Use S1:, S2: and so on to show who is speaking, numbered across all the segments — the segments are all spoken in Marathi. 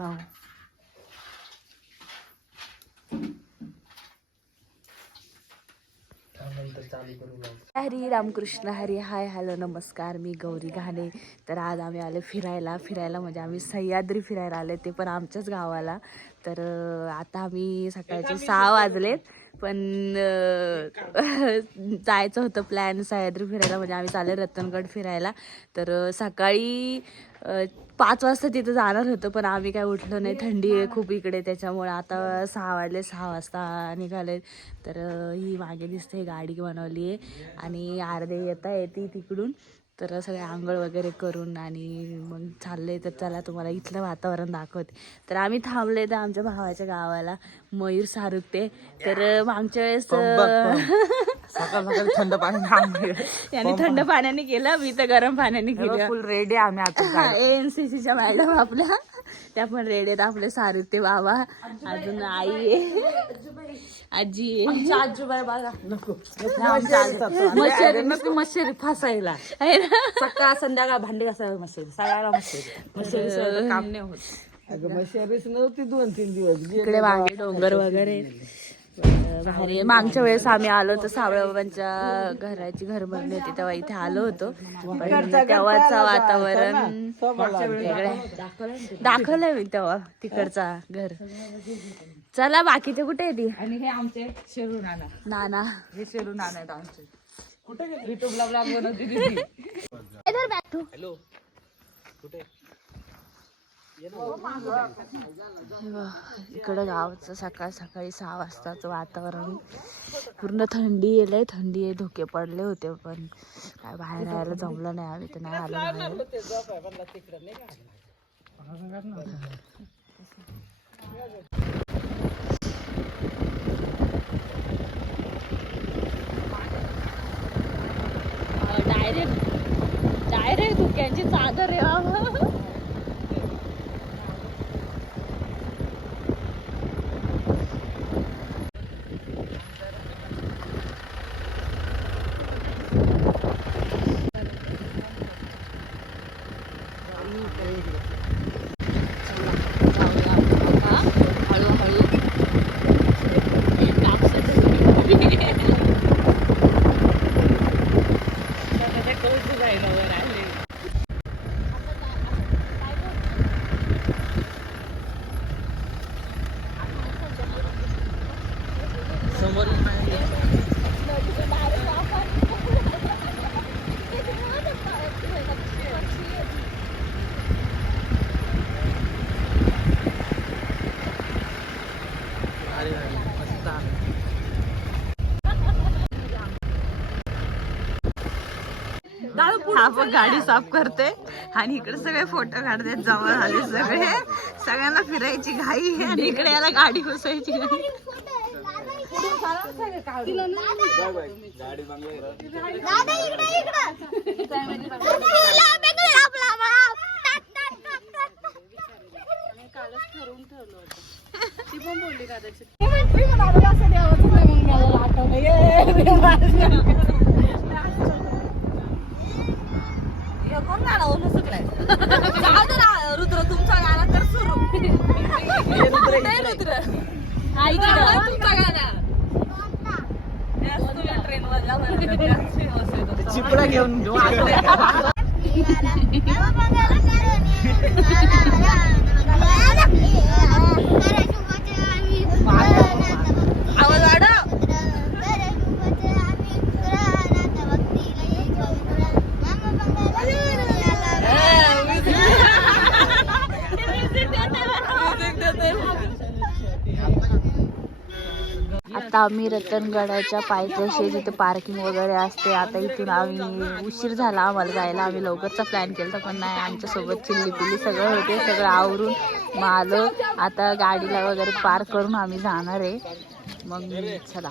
S1: भाऊ हरी रामकृष्ण हरी हाय हॅलो नमस्कार मी गौरी घाणे. तर आज आम्ही आले फिरायला. फिरायला म्हणजे आम्ही सह्याद्री फिरायला आले. ते पण आमच्याच गावाला. तर आता आम्ही सकाळचे सहा वाजलेत. पण जायचं होतं प्लॅन सह्याद्री फिरायला. म्हणजे आम्ही चालले रतनगड फिरायला. तर सकाळी पाच वाजता तिथं जाणार होतं पण आम्ही काय उठलो नाही. थंडी आहे खूप इकडे त्याच्यामुळे आता सहा वाजले सहा वाजता निघाले. तर ही मागे दिसते गाडी बनवली आहे. आणि अर्धे येता येते तिकडून. तर सगळे आंघोळ वगैरे करून आणि मग चालले तर चला तुम्हाला इथलं वातावरण दाखवते. तर आम्ही थांबले तर आमच्या भावाच्या गावाला मयूर सारुकते तर मागच्या वेळेस
S2: सकाळ सकाळी थंड पाणी
S1: यांनी थंड पाण्याने केलं मी तर गरम पाण्याने केलं.
S2: फुल रेडी आम्ही आता
S1: एनसीसीच्या मॅडम आपल्या. त्या पण रेड आहेत आपले सारुते बाबा. अजून आई आहे. आजी आहे.
S2: आजूबाई बघा नको.
S1: मच्छर
S2: नको मच्छरी फासायला.
S1: आहे ना?
S2: सकाळ संध्याकाळ भांडी घासायला मच्छरी सगळ्याला मच्छरी. तर काम नाही होत.
S3: अगं मग शरीरच नव्हती दोन तीन दिवस.
S1: इकडे मागे डोंगर वगैरे. भारी आहे. मागच्या वेळेस आम्ही आलो तर सावळबाबांच्या घराची घर बनली होती तेव्हा इथे आलो होतो. पण तेव्हाचं वातावरण वेगळं. दाखवलंय मी तेव्हा तिकडचा घर. चला बाकीचे कुठे आहे ती?
S2: आणि हे आमचे शेरू नाना.
S1: नाना.
S2: हे शेरू नाना आहेत आमचे. कुठे युट्यूबला ब्लॉग बनवते दीदी
S1: इकडं गावचं सकाळ सकाळी सहा वाजताचं वातावरण. पूर्ण थंडी येलंय थंडी आहे. धुके पडले होते पण काय बाहेर यायला जमलं नाही. आम्ही तर नाही आलो डायरेक्ट डायरेक्ट धुक्यांची चादर आहे बाबा. जाऊया आता हळूहळू
S2: समोर
S1: हा पण गाडी साफ करते. आणि इकडे सगळे फोटो काढते जवळ आले सगळे. सगळ्यांना फिरायची घाई आहे आणि इकडे याला गाडी घाई रुद्र तुमचा गाणं तर सुरू. रुद्र? तुमचा गाणं ट्रेन
S2: चिपडा घेऊन
S1: आवाज आता आम्ही रतनगडाच्या पायथ्याशी जिथे पार्किंग वगैरे असते आता इथून आम्ही उशीर झाला आम्हाला जायला. आम्ही लवकरचा प्लॅन केला पण नाही आमच्यासोबत चिल्ली पिल्ली सगळं होते सगळं आवरून मग आलो. आता गाडीला वगैरे पार्क करून आम्ही जाणार आहे. मग चला.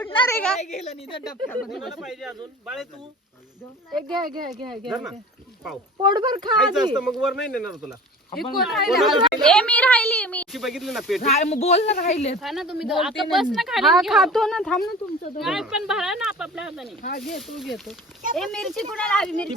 S1: बुडणार आहे का?
S4: मग वर नाही नेणार तुला.
S1: ए मी राहिली मी.
S4: बघितलं ना पेट.
S2: काय मग बोल ना राहिले.
S5: खातो ना थांब ना तुमचं.
S1: पण भरा ना आपापल्या हाताने.
S5: हा घे तू घेतो ए मिरची कुणाला हवी? मिरची.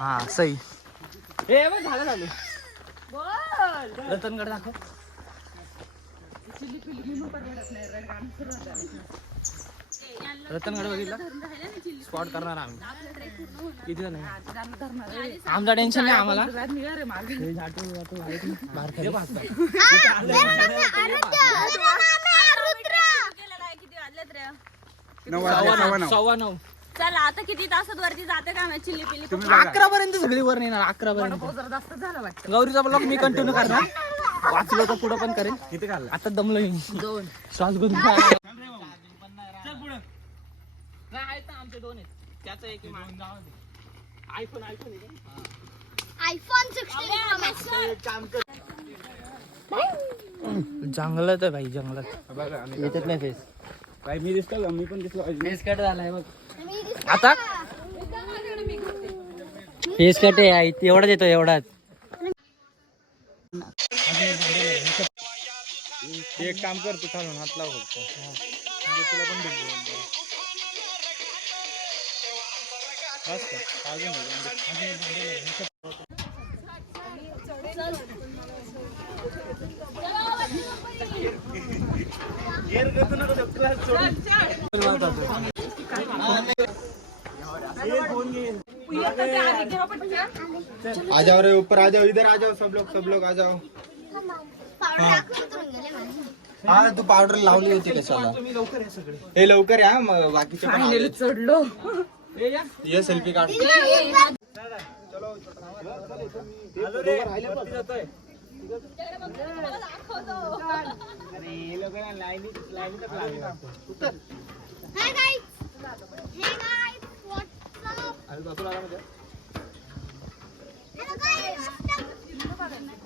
S6: हा सई. ए बघ झालं झालं. रतनगड दाखव. रतनगड बघितला? स्पॉट करणार आम्ही. किती जण? आमचं टेन्शन नाही आम्हाला. हे. सव्वा नऊ,
S1: चला आता किती तासात वरती जाते का चिल्ली पिल्ली
S6: अकरा पर्यंत सगळी वर नेणार अकरा पर्यंत. गौरीचा ब्लॉग मी कंटिन्यू करणार. वाचलो तर पुढे पण करेन किती काढला आता दमलो मी. दोन. श्वास गुंत आमचे दोन आहेत. त्याचं एक आयफोन आयफोन
S5: आयफोन सिक्स्टीन
S6: जंगलात आहे भाई जंगलात. येतात नाही फेस भाई मी दिसतो मी पण दिसलो फेस कट झालाय बघ. आता? फेस कट आहे आई. एवढाच. एक काम कर, तू चालून हात लाव तुला पण.
S4: आ जाओ रे ऊपर आ जाओ इधर आ जाओ सब लोग सब लोग आ जाओ हा. तू पावडर लावली होती कशाला? हे लवकर या मग बाकीचे पण आले.
S2: चढलो.
S4: ये. सेल्फी काढ.
S5: Hey guys. Hey guys. What's up? Hello guys.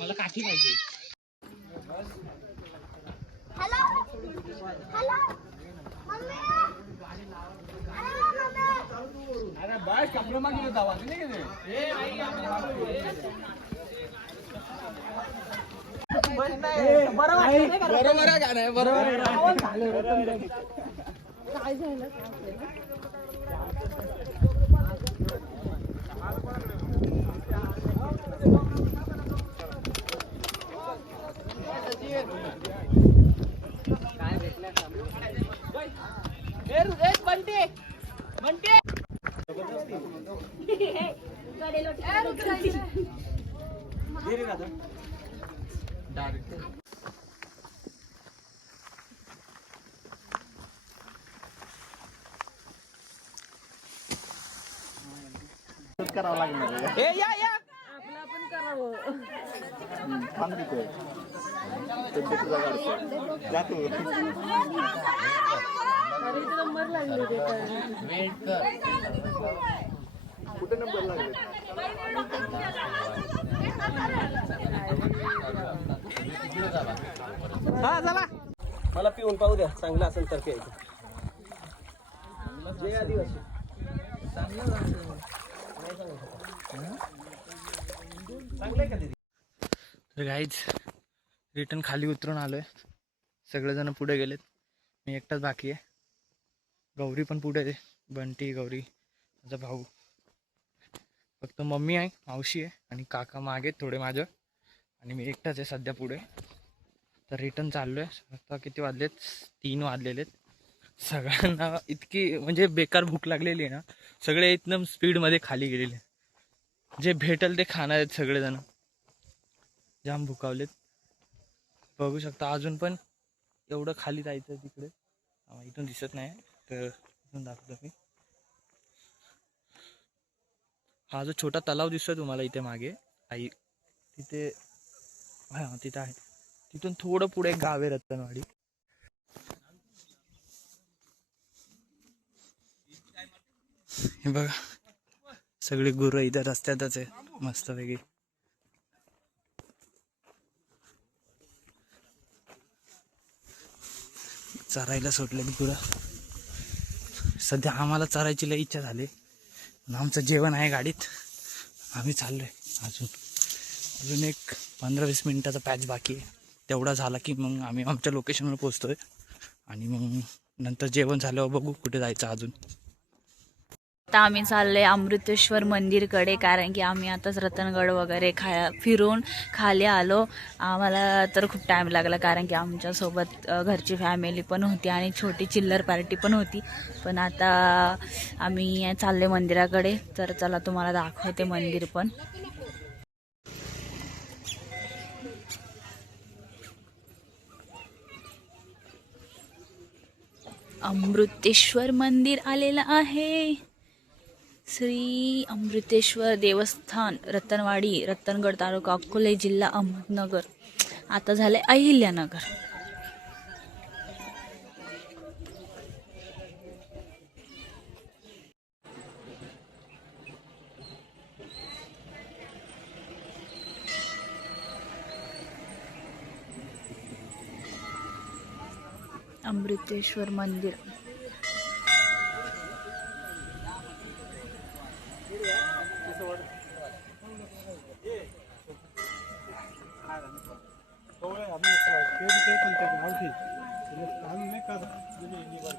S6: मला काठी पाहिजे
S5: अरे बस कपडे मागे दावा नाही
S6: बरोबर आहे गाणं बरोबर काय झालं बनते बनते
S4: करावं लागणार
S6: ए या या.
S4: थांब तिथे. गाडीचं. जा तू. कुठे नंबर लागले?
S6: हा चला.
S3: मला पिऊन पाहू द्या. चांगलं असेल तर प्यायचं. जय आदिवासी.
S6: तर गाईज रिटर्न खाली उतरून आलो आहे सगळेजण पुढे गेलेत. मी एकटाच बाकी आहे. गौरी पण पुढे आहे. बंटी गौरी माझा भाऊ. फक्त मम्मी आहे मावशी आहे आणि काका मागे आहेत थोडे माझं. आणि मी एकटाच आहे सध्या पुढे. तर रिटर्न चाललो आहे आता किती वाजलेत? तीन वाजलेले आहेत सगळ्यांना इतकी म्हणजे बेकार भूक लागलेली आहे ना सगळे एकदम स्पीडमध्ये खाली गेलेले जे भेटेल ते खाणार आहेत सगळेजण. जाम भुकावलेत. बघू शकता अजून पण एवढं खाली जायचं तिकडे. इथून दिसत नाही तर इथून दाखवतो मी. हा जो छोटा तलाव दिसतोय तुम्हाला इथे मागे आई तिथे हा तिथं आहे. तिथून थोडं पुढे गावे गाव आहे रतनवाडी. हे बघा. सगळी गुरं इथं रस्त्यातच आहे मस्तपैकी. चरायला सोडलेत गुरं. सध्या आम्हाला चरायची लई इच्छा झाली. आमचं जेवण आहे गाडीत. आम्ही चाललोय अजून. अजून एक पंधरा वीस मिनिटाचा पॅच बाकी आहे. तेवढा झाला की मग आम्ही आमच्या लोकेशनवर पोचतोय आणि मग नंतर जेवण झाल्यावर बघू कुठे जायचं अजून.
S1: आता आम्ही चालले अमृतेश्वर मंदिरकडे कारण की आम्ही आताच रतनगड वगैरे खा फिरून खाली आलो. आम्हाला तर खूप टाईम लागला कारण की आमच्यासोबत घरची फॅमिली पण होती आणि छोटी चिल्लर पार्टी पण होती. पण आता आम्ही चालले मंदिराकडे. तर चला तुम्हाला दाखवते मंदिर पण. अमृतेश्वर मंदिर आलेलं आहे. श्री अमृतेश्वर देवस्थान रतनवाडी रतनगड तालुका अकोले जिल्हा अहमदनगर. आता झाले अहिल्यानगर. अमृतेश्वर मंदिर.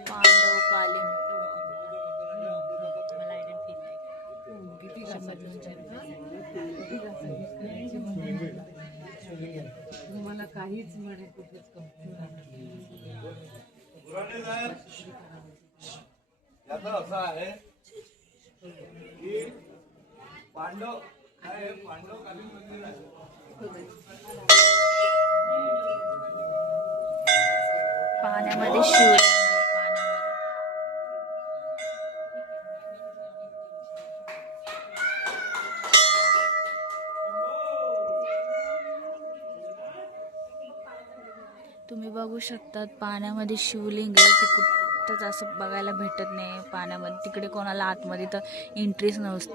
S1: पांडव कालीन तुम्हाला काहीच म्हणे कुठेच
S4: याचा असं आहे की पांडव पांडव कालीन मंदिर आहे.
S1: पाण्यामध्ये शिवलिंग तुम्ही बघू शकतात पाण्यामध्ये शिवलिंग आहे. ते कुठंच असं बघायला भेटत नाही पाण्यामध्ये. तिकडे कोणाला आतमध्ये तर इंटरेस्ट नस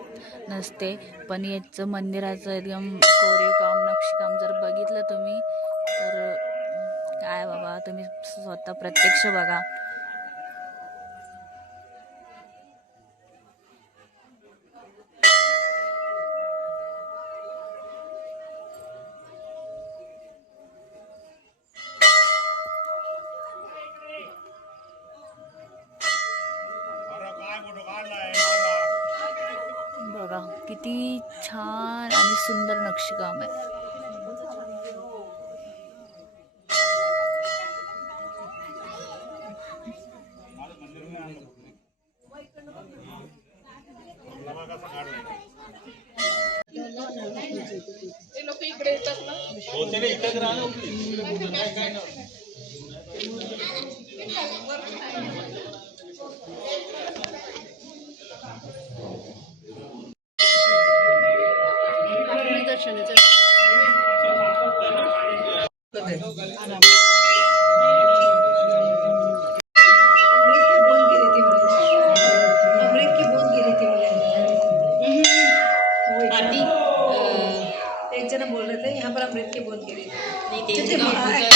S1: नसते. पण याचं मंदिराचं एकदम कोरीवकाम नक्षीकाम जर बघितलं तुम्ही तर आहे बाबा? तुम्ही स्वतः प्रत्यक्ष बघा. बघा किती छान आणि सुंदर नक्षीकाम आहे.
S7: होते इथं राहणार 这个